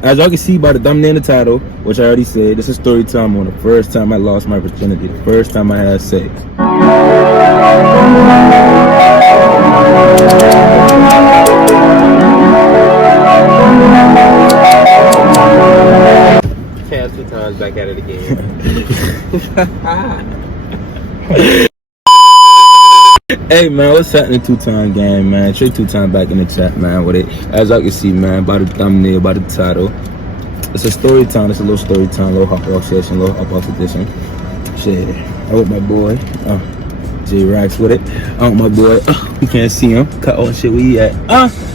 As y'all can see by the thumbnail and the title, which I already said, this is story time on the first time I lost my virginity, the first time I had sex. Chance 2 times back at it again. Hey man, what's happening 2-time gang, man? Straight 2-time back in the chat, man, with it. As y'all can see, man, by the thumbnail, by the title, it's a story time. It's a little story time, little Hotbox session, little Hotbox edition. Shit, I'm with my boy, J-Rax with it. My boy, you can't see him. Cut on shit, where he at?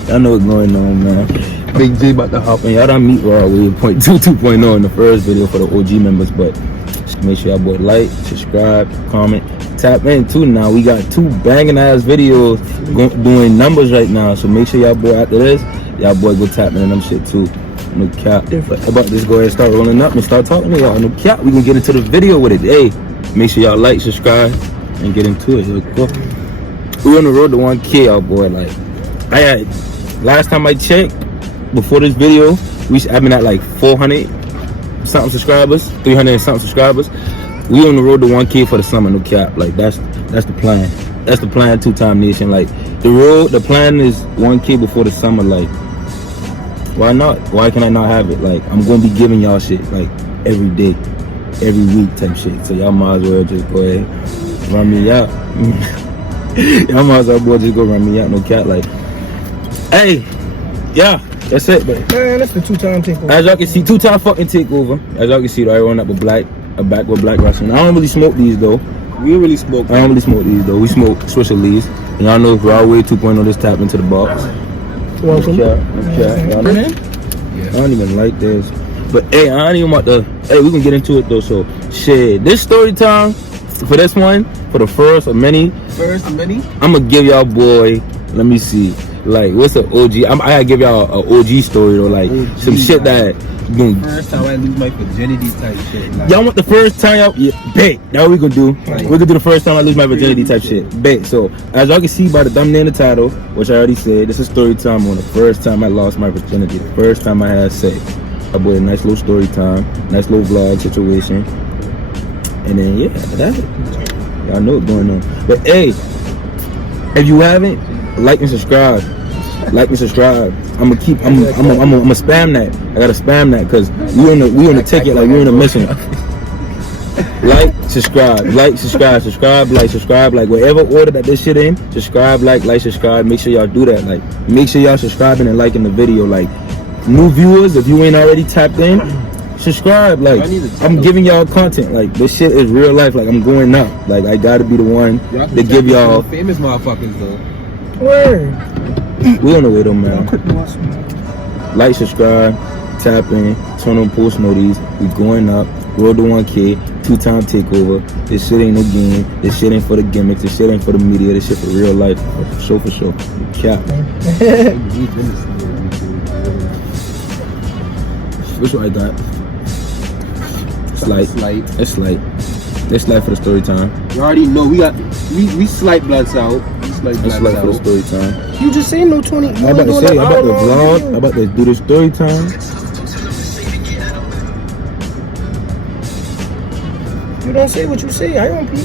Y'all know what's going on, man. Big J about to hop in. Y'all done meet Raw with 2.0 in the first video for the OG members, but make sure y'all boy like, subscribe, comment, tap in too. Now we got 2 banging ass videos doing numbers right now, so make sure y'all boy after this, y'all boy go tap in them shit too. No cap. But about this, go ahead and start rolling up and start talking to y'all. No cap. We gonna get into the video with it. Hey, make sure y'all like, subscribe, and get into it. We on the road to 1K, y'all boy. Like, I had last time I checked before this video, I've been at like 400 something subscribers, 300 and something subscribers. We on the road to 1K for the summer. No cap. Like that's the plan. That's the plan. 2-time nation. Like the plan is 1K before the summer. Like, why not? Why can I not have it? Like, I'm gonna be giving y'all shit like every day, every week type shit. So y'all might as well just go ahead, run me out. Y'all might as well boy just go run me out. No cap. Like, hey, yeah, that's it, man. Man, that's the 2-time takeover. As y'all can see, 2-time fucking takeover. As y'all can see, I run up with black, a back with black Russian. I don't really smoke these though. We don't really smoke. I don't really smoke these though. We smoke Swisher Leaves. And y'all know if Railway 2.0 just tap into the box. Welcome. Y'all I don't even like this. But hey, I don't even want to. Hey, we can get into it though. So shit, this story time for this one, for the first of many. I'm gonna give y'all boy. Let me see. Like, what's the OG? I gotta give y'all an OG story though. Like some shit that. First time I lose my virginity type shit. Like, y'all want the first time y'all? Yeah, bet. That's what we gonna do. Like, we're gonna do the first time I lose my virginity type shit. Bet. So as y'all can see by the thumbnail and the title, which I already said, this is story time on the first time I lost my virginity, the first time I had sex. I bought a nice little story time, nice little vlog situation, and then yeah, that's it. Y'all know what's going on. But hey, if you haven't, like and subscribe. Like and subscribe. I'm gonna spam that. I gotta spam that because we on the ticket, like we're on a mission. Like, subscribe, like whatever order that this shit in, subscribe, like, subscribe. Make sure y'all do that. Like, make sure y'all subscribing and liking the video. Like, new viewers, if you ain't already tapped in, subscribe. Like, I'm giving y'all content. Like, this shit is real life. Like, I'm going up. Like, I gotta be the one to give y'all famous motherfuckers though. Word. We on the way though, man. Like, subscribe, tap in, turn on post notices. We going up. Road to 1K, 2-time takeover. This shit ain't a game. This shit ain't for the gimmicks. This shit ain't for the media. This shit for real life. For sure. Cap. Which one I got? It's light. It's light for the story time. You already know we slight bloods out. It's light for the story time. You just say no 20. I'm about to say, I'm about to vlog. I'm about to do the story time. You don't say what you say. I don't peep.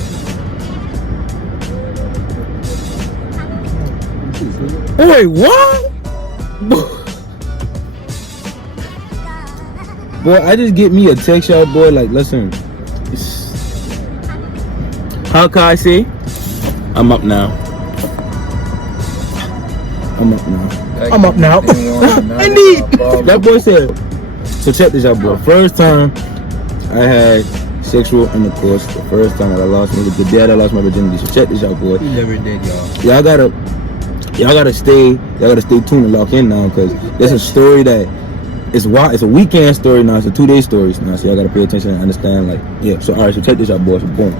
Wait, what? Boy, I just get me a text, y'all boy. Like, listen. How can I say? I'm up now. Indeed. That boy said. So check this out, bro. First time I had sexual intercourse, the first time that I lost the day that I lost my virginity. So check this out, boy. You never did, y'all. Y'all gotta stay tuned and lock in now, because there's a story that it's a weekend story now. It's a 2-day story now, so y'all gotta pay attention and understand. Like, yeah. So alright, so check this out, boys. So boom.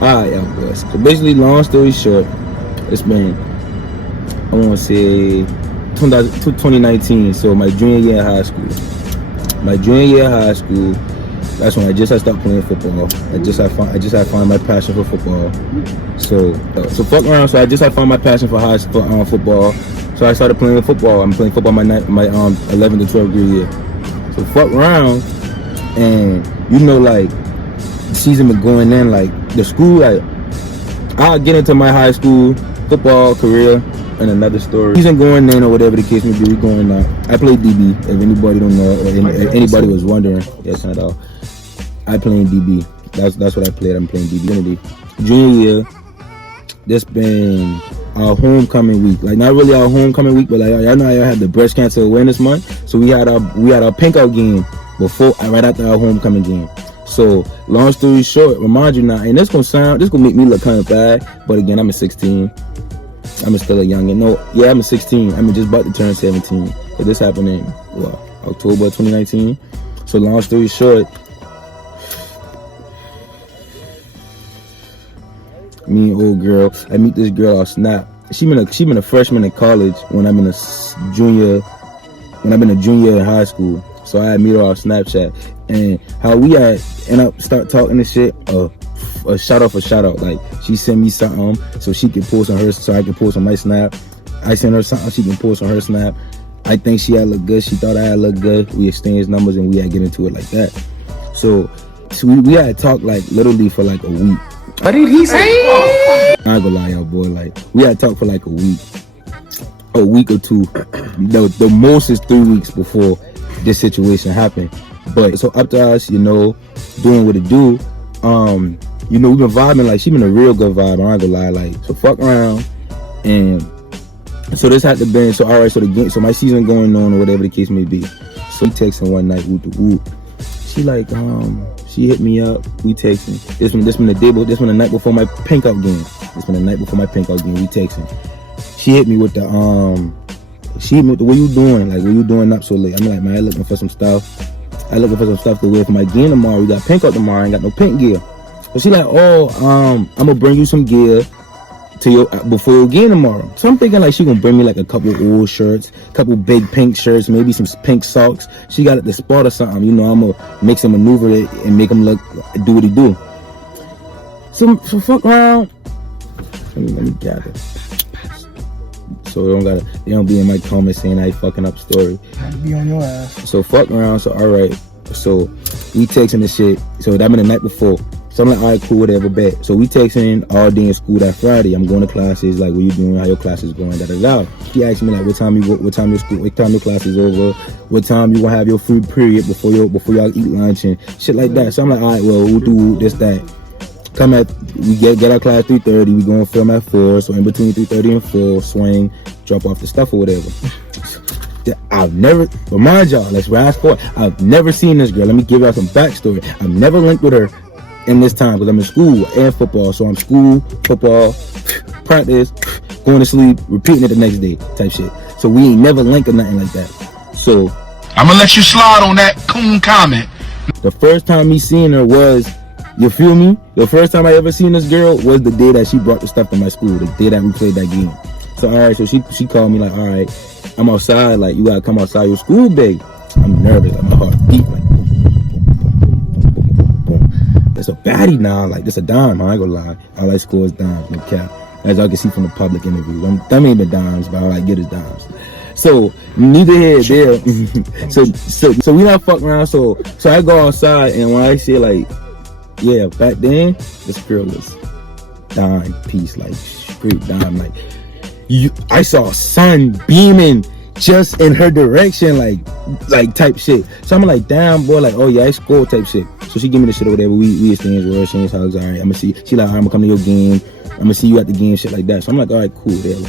Alright, y'all boys. So basically, long story short, it's been, I want to say 2019. So my junior year of high school. That's when I just had stopped playing football. I just had found my passion for football. So fuck around. So I just had found my passion for football. So I started playing football. I'm playing football my 11th to 12th grade year. So fuck around, and you know, like, season been going in, like, the school, like, I'll get into my high school football career and another story. Season going in or whatever the case may be, we going out. I play DB, if anybody don't know, or anybody was wondering. Yes, not all. I playing DB. That's what I played. I'm playing DB. Junior year, this been our homecoming week. Like, not really our homecoming week, but like, y'all know I had the breast cancer awareness month. So we had our pink out game right after our homecoming game. So long story short, remind you now, and this gonna make me look kind of bad, but again, I'm a 16. I'm still a youngin'. No, yeah, I'm a 16. I'm just about to turn 17. But this happened in October 2019. So long story short, me and old girl, I meet this girl on Snap. She been a freshman in college when I'm in a junior in high school. So I meet her on Snapchat, and how we end up start talking this shit. A shout out for shout out. Like, she sent me something so she can post on hers, so I can post on my Snap. I sent her something she can post on her Snap. I think she had looked good. She thought I had looked good. We exchanged numbers and we had get into it like that. So we had talked like literally for like a week. What did he say? I ain't gonna lie, y'all, boy. Like, we had talked for like a week or two. The most is 3 weeks before this situation happened. But so up to us, you know, doing what it do. You know, we've been vibing. Like, she been a real good vibe. I ain't gonna lie. Like, so fuck around, and so this had to be. So all right, so the game, so my season going on or whatever the case may be. So we texting one night, whoop the whoop. She like, she hit me up. We texting. This one the night before my pink out game. We texting. She hit me with the what you doing? Like, what you doing up so late? I'm like, man, I looking for some stuff. To wear for my game tomorrow. We got pink out tomorrow. I ain't got no pink gear. But she like, I'm gonna bring you some gear to before your game tomorrow. So I'm thinking like she gonna bring me like a couple old shirts, couple big pink shirts, maybe some pink socks. She got at the spot or something. You know, I'm gonna make some maneuver it and make him do what he do. So fuck around. Let me gather. So they don't be in my comments saying I fucking up story. Be on your ass. So fuck around. So all right. So we texting this shit. So that been the night before. So I'm like, all right, cool, whatever, bet. So we texting all day in school that Friday. I'm going to classes, like, what you doing, how your class is going, da. She asked me like, what time your class is over, what time you gonna have your free period before y'all eat lunch and shit like that. So I'm like, all right, well, we'll do this, that. We get our class 3:30. We gonna film at 4. So in between 3:30 and 4, swing, drop off the stuff or whatever. I've never, remind y'all, let's fast forward. I've never seen this girl. Let me give y'all some backstory. I've never linked with her in this time because I'm in school and football. So I'm school, football, practice, going to sleep, repeating it the next day type shit. So we ain't never linked or nothing like that. So I'm gonna let you slide on that coon comment. The first time me seeing her was, you feel me? The first time I ever seen this girl was the day that she brought the stuff to my school, the day that we played that game. So all right, so she called me like, all right, I'm outside, like, you gotta come outside your school, babe. I'm nervous, like my heart beat like it's a baddie now, like this a dime, I ain't gonna lie. All I score is dimes, no cap. As y'all can see from the public interviews. Them ain't been dimes, but all I get is dimes. So neither here there. so we not fuck around. So I go outside, and when I say like, yeah, back then this girl was dime piece, like straight dime, like I saw sun beaming just in her direction, like type shit. So I'm like, damn boy, like, oh yeah, I scored type shit. So she give me the shit or whatever. We exchange words, exchange hugs. All right, I'm gonna see. She like, all right, I'm gonna come to your game. I'm gonna see you at the game, shit like that. So I'm like, all right, cool, whatever.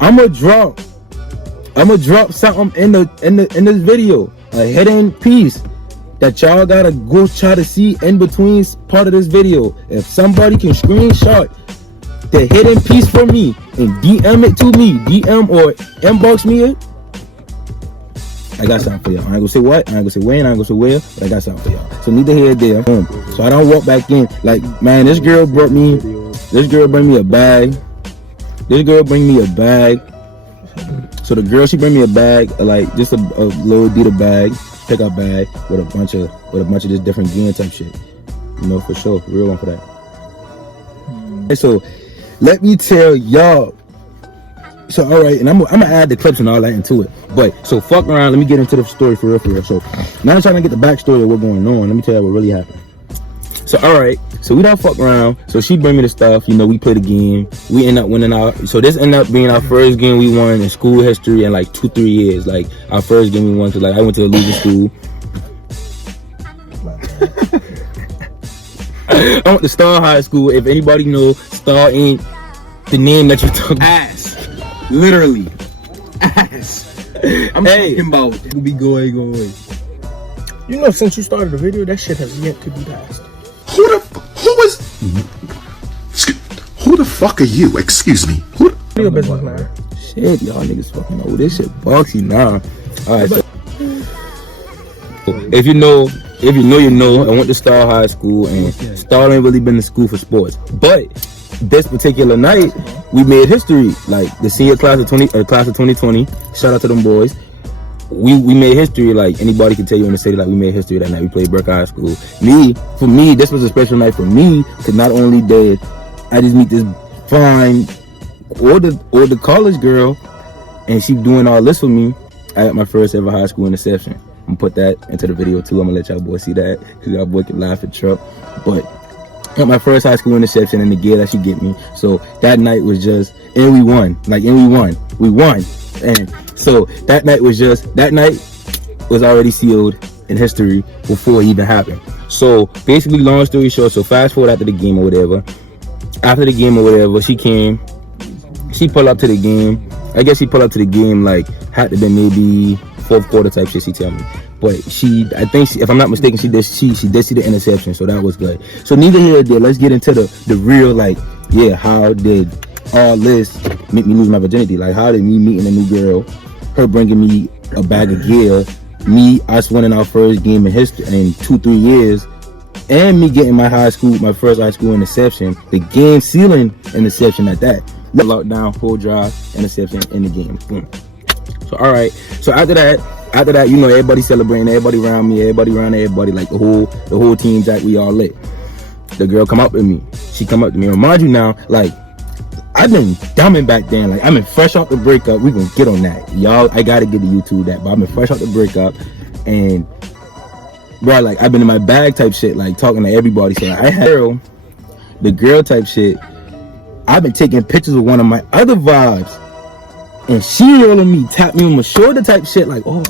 I'm gonna drop something in this video, a hidden piece that y'all gotta go try to see in between part of this video. If somebody can screenshot the hidden piece for me and DM it to me, DM or inbox me it, I got something for y'all. I ain't gonna say what, I ain't gonna say when, I ain't gonna say where, but I got something for y'all. So neither here nor there. Boom. So I don't walk back in. Like, man, this girl bring me a bag. So the girl, she bring me a bag, like just a little Adidas bag, pickup bag with a bunch of just different gear type shit. You know, for sure, real one for that. So let me tell y'all, So all right, and I'm gonna add the clips and all that into it. But so fuck around. Let me get into the story for real. So now I'm trying to get the backstory of what's going on. Let me tell you what really happened. So all right, so we don't fuck around. So she bring me the stuff. You know, we play the game. We end up winning our. So this ended up being our first game we won in school history in like 2-3 years. Like our first game we won. So like I went to a losing school. I went to Star High School. If anybody knows, Star ain't the name that you're talking. Ass. Literally. Ass. I'm talking about who be going. You know, since you started the video, that shit has yet to be passed. Who the fuck are you? Excuse me. Your business, man. Shit, y'all niggas fucking know this shit boxy now. Alright, so if you know, you know. I went to Star High School, and Star ain't really been to school for sports. But this particular night, we made history. Like the senior class of 2020. Shout out to them boys. We made history. Like anybody can tell you in the city, like we made history that night. We played Burke High School. For me, this was a special night for me, because not only did I just meet this fine older college girl, and she doing all this for me. I had my first ever high school interception. I'm gonna put that into the video too. I'm gonna let y'all boys see that, because y'all boy can laugh at Trump. But I had my first high school interception in the gear that she get me. So that night was just, and we won. We won. And so that night was already sealed in history before it even happened. So basically, long story short, so fast forward after the game or whatever. After the game or whatever, she came. She pulled up to the game. I guess she pulled up to the game like had to be maybe fourth quarter type shit. She tell me, but I think if I'm not mistaken, she did see the interception, so that was good. So neither here nor there. Let's get into the real, like, yeah, how did all this make me lose my virginity? Like, how did me meeting a new girl, her bringing me a bag of gear, us winning our first game in history in 2-3 years, and me getting my first high school interception, the game sealing interception at that. Lockdown, full drive, interception in the game. Boom. So all right. So after that, you know, everybody celebrating, everybody around me, everybody around everybody, like the whole team Jack, we all lit. The girl come up with me. She come up to me. Remind you now, like, I've been dumbing back then. Like, I've been fresh off the breakup. We gonna get on that. Y'all, I gotta get the YouTube that, but I've been fresh off the breakup, and bro, like, I've been in my bag type shit, like talking to everybody. So like, I had the girl type shit. I've been taking pictures of one of my other vibes, and she rolling me, tap me on my shoulder type shit, like, oh,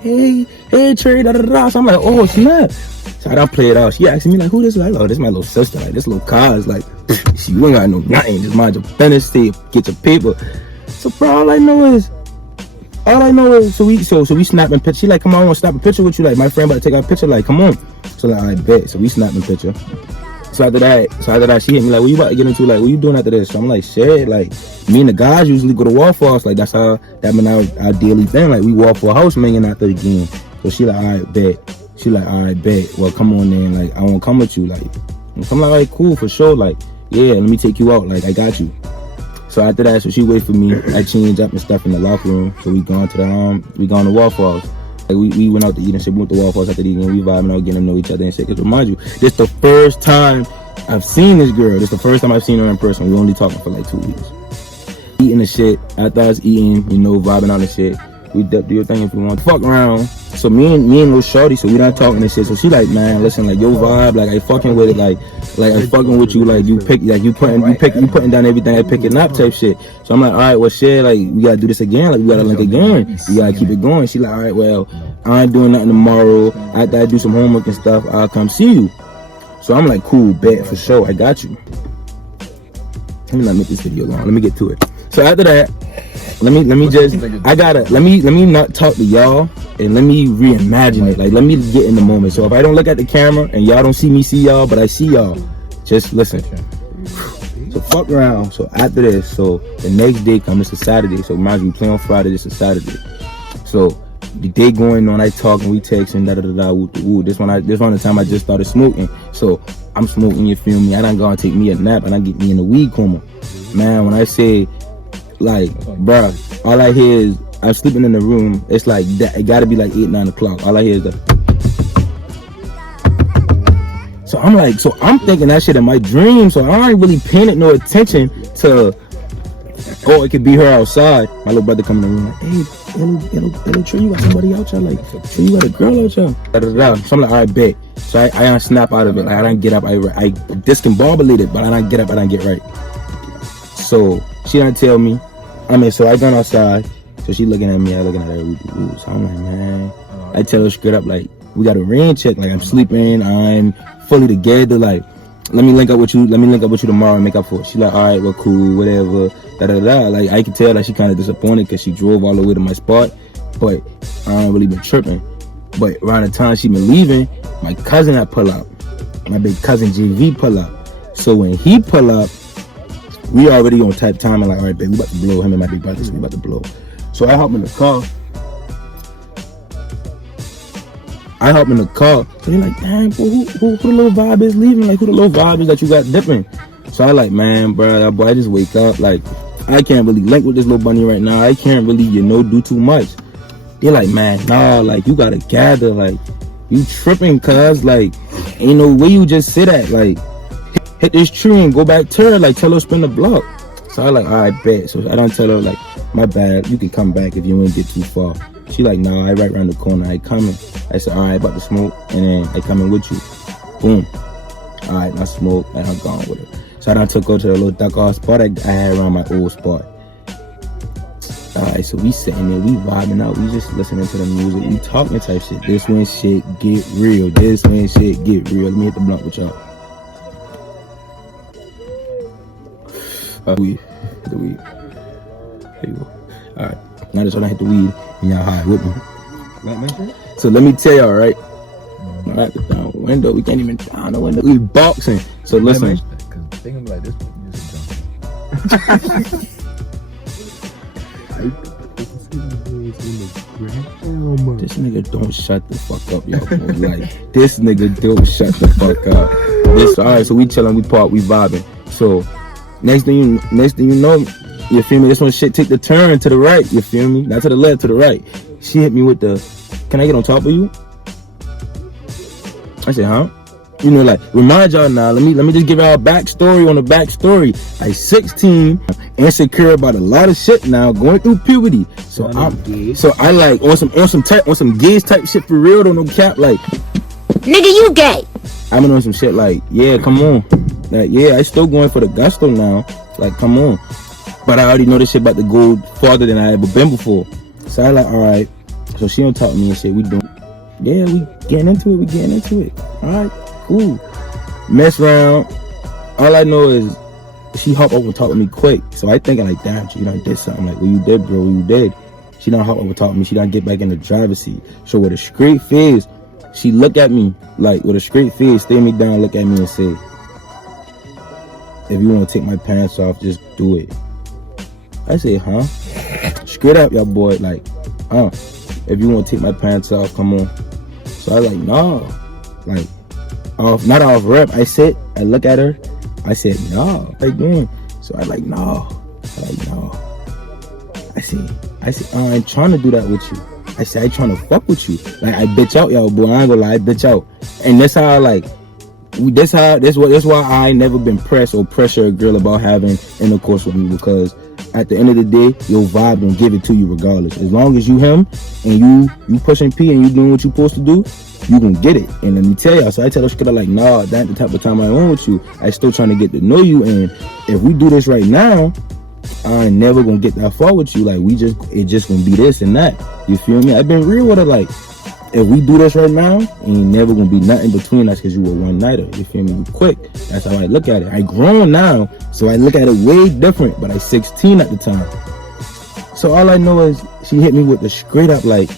hey, Trey, da da da. So I'm like, oh snap. So I don't play it out. She asking me like, who this? Like, oh, this my little sister. Like, this little cuz, like, you ain't got no nothing. Just mind your business, stay, get your paper. So bro, all I know is, so we snapping picture. She like, come on, I want to snap a picture with you. Like, my friend about to take our picture. Like, come on. So like, I bet. So we snapping picture. So after that, she hit me like, what you about to get into? Like, what you doing after this? So I'm like, shit, like, me and the guys usually go to Waffle House. Like, that's how, that been our daily thing. Like, we Waffle House minging after the game. So she like, all right, bet. She like, all right, bet. Well, come on then. Like, I won't come with you. Like, I'm like, all right, cool, for sure. Like, yeah, let me take you out. Like, I got you. So after that, so she wait for me. I change up and stuff in the locker room. So we gone to Waffle House. Like, we went out to eat and shit. We went to Waffle House after the eating. We vibing out, getting to know each other and shit. Cause remind you, this the first time I've seen this girl. This the first time I've seen her in person. We only talking for like 2 weeks. Eating the shit. After I was eating, you know, vibing out and shit. We do your thing if we want to fuck around. So me and little shorty, so we not talking and shit. So she like, man, listen, like, your vibe, like, I fucking with it, like I fucking with you, like, you putting down everything I picking up type shit. So I'm like, all right, well, shit, like, we gotta do this again, like, we gotta link again, we gotta keep it going. She like, all right, well, I ain't doing nothing tomorrow. After I do some homework and stuff, I'll come see you. So I'm like, cool, bet, for sure, I got you. Let me not make this video long. Let me get to it. So after that, let me not talk to y'all, and let me reimagine it. Like, let me get in the moment. So if I don't look at the camera and y'all don't see me see y'all, but I see y'all, just listen. So fuck around. So after this, so the next day comes, it's a Saturday. So mind you, we play on Friday, this is Saturday. So the day going on, I talk and we texting, da da da da, woo woo. This one the time I just started smoking. So I'm smoking, you feel me? I done gonna take me a nap and I get me in the weed coma. Man, when I say, like, bruh, all I hear is, I'm sleeping in the room, it's like, that, it gotta be like 8-9 o'clock. All I hear is that. So I'm like, so I'm thinking that shit in my dream, so I ain't really paying no attention to Or it could be her outside. My little brother coming in the room like, hey, little Trey, you got somebody out y'all? Like, Trey, you got a girl out y'all? So I'm like, all right, bet. So I don't snap out of it. Like, I don't get up. I discombobulated, but I don't get up. I don't get right. So she don't tell me. So I gone outside. So she looking at me. I looking at her. So I'm like, man. I tell her straight up, like, we got a rain check. Like, I'm sleeping. I'm fully together. Like, let me link up with you. Let me link up with you tomorrow and make up for it. She like, all right, well, cool, whatever. Like, I can tell that she kind of disappointed because she drove all the way to my spot. But I don't really been tripping. But around the time she been leaving, my cousin had pull up. My big cousin JV pull up. So when he pull up, we already on type time and like, all right, babe, we about to blow. Him and my big brother, we about to blow. So I hop in the car. So they're like, damn, who the little vibe is leaving? Like, who the little vibe is that you got dipping? So I like, man, bro, that boy, I just wake up. Like, I can't really link with this little bunny right now. I can't really, do too much. They're like, man, nah, like, you gotta gather. Like, you tripping, cuz. Like, ain't no way you just sit at. Like, hit this tree and go back to her. Like, tell her spin the block. So I like, all right, bet. So I don't tell her, like, my bad, you can come back if you ain't get too far. She like, nah, I right around the corner, I coming. I said, all right, about to smoke, and then I coming with you. Boom. All right, I smoke, and I'm gone with it. So I done took her to the little duck off spot I had around my old spot. All right, so we sitting there, we vibing out, we just listening to the music, we talking type shit. This when shit get real. This when shit get real. Let me hit the blunt with y'all. The weed. There you go. All right. Now that's when I hit the weed and y'all high with me. So let me tell y'all, right? All right, down the window. We can't even down the window. We boxing. So listen. Cause think like this This nigga don't shut the fuck up, y'all. Like, this nigga don't shut the fuck up. All right, so we chilling, we park, we vibing. So next thing you know, you feel me? This one shit take the turn to the right. You feel me? Not to the left, to the right. She hit me with the, can I get on top of you? I said, huh? Like, remind y'all now. Let me just give y'all a backstory on the backstory. I 16, insecure about a lot of shit now, going through puberty. So I like on some gays type shit for real. Don't no cap. Like, nigga, you gay. I'm on some shit like, yeah, come on. Like, yeah, I still going for the gusto now. Like, come on. But I already know this shit about to go farther than I ever been before. So I like, all right. So she don't talk to me and shit. We doing, yeah, we getting into it. All right, cool. Mess around. All I know is she hop over and talk to me quick. So I thinking like, damn, she done did something. Like, well, you did, bro, you did. She done hop over and talk to me. She done get back in the driver's seat. So with a straight face, she look at me, like, with a straight face, stare me down, look at me and say, if you want to take my pants off, just do it. I say, huh? Straight up, y'all boy, like, if you want to take my pants off, come on. So I was like, no. Like, not off rep. I sit, I look at her, I said, no. What are you doing? So I like, no. I said, I ain't trying to do that with you. I said, I ain't trying to fuck with you. Like, I bitch out, y'all boy. I ain't gonna lie, I bitch out. And that's how I like, that's why I ain't never been pressed or pressure a girl about having intercourse with me, because at the end of the day, your vibe don't give it to you regardless. As long as you him and you pushing P and you doing what you supposed to do, you gonna get it. And let me tell y'all, so I tell her straight up like, nah, that ain't the type of time I own with you. I still trying to get to know you, and if we do this right now, I ain't never gonna get that far with you. Like, it just gonna be this and that. You feel me? I've been real with her. Like, if we do this right now, ain't never gonna be nothing between us because you were one nighter. You feel me? You quick. That's how I look at it. I grown now, so I look at it way different. But I 16 at the time. So all I know is she hit me with the straight up like.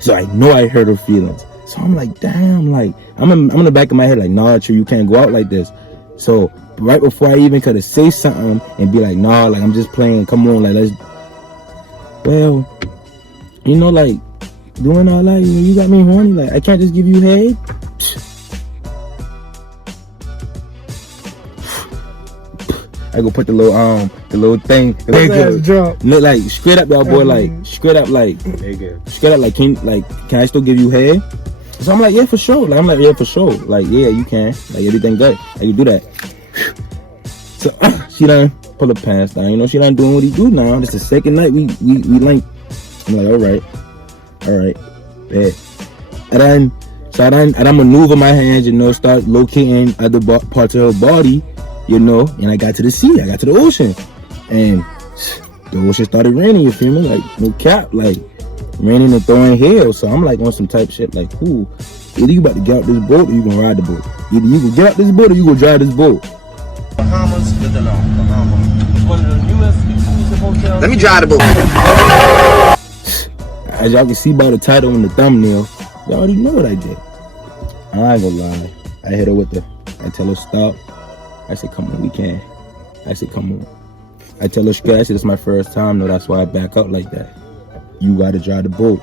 So I know I hurt her feelings. So I'm like, damn. Like, I'm in the back of my head like, nah, true, you can't go out like this. So right before I even could have say something and be like, nah, like I'm just playing. Come on, like let's. Well, like. Doing all that, you got me horny. Like, I can't just give you head. I go put the little thing. Look like straight up, y'all boy. Like straight up, like can I still give you head? So I'm like, yeah, for sure. Like, I'm like, yeah, for sure. Like, yeah, you can. Like, everything good. Like, you do that. So she done pull her pants down. You know, she done doing what he do now. It's the second night we linked. I'm like, all right, yeah. And then I maneuver my hands, you know, start locating other parts of her body, you know, and I got to the sea, I got to the ocean, and the ocean started raining, you feel me? Like, no cap, like, raining and throwing hail. So I'm like on some type shit, like, ooh, either you about to get out this boat or you gonna ride the boat. Either you gonna get out this boat or you gonna drive this boat. Bahamas, Bahamas. One of the newest exclusive hotels. Let me drive the boat. As y'all can see by the title and the thumbnail, y'all already know what I did. I ain't gonna lie. I hit her with I tell her stop. I said, come on, we can. I said, come on. I tell her straight, I said, it's my first time, though, that's why I back out like that. You gotta drive the boat.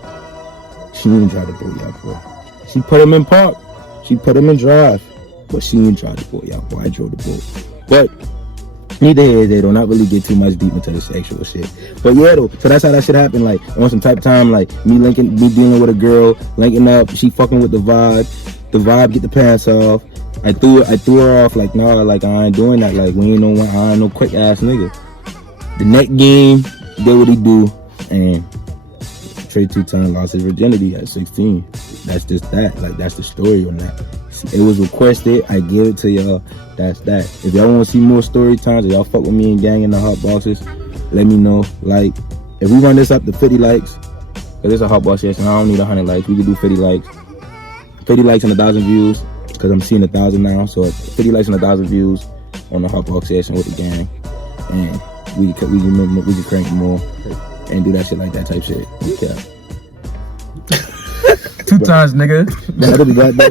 She didn't drive the boat, y'all, boy. She put him in park. She put him in drive. But she didn't drive the boat, y'all, boy. I drove the boat. But neither here they don't not really get too much deep into the sexual shit. But yeah, though, so that's how that shit happened. Like, on some type of time, like, me dealing with a girl, linking up, she fucking with the vibe. The vibe get the pants off. I threw her off, like, nah, like, I ain't doing that. Like, I ain't no quick ass nigga. The next game, did what he do, and Trey 2 times lost his virginity at 16. That's just that. Like, that's the story on that. It was requested. I give it to y'all. That's that. If y'all want to see more story times, or y'all fuck with me and gang in the hot boxes, let me know. Like, if we run this up to 50 likes, because it's a hot box session, I don't need 100 likes. We can do 50 likes. 50 likes and 1,000 views, because I'm seeing 1,000 now. So 50 likes and 1,000 views on the hot box session with the gang, and we can crank more and do that shit like that type shit. Yeah. 2 times, nigga. That's what we got there.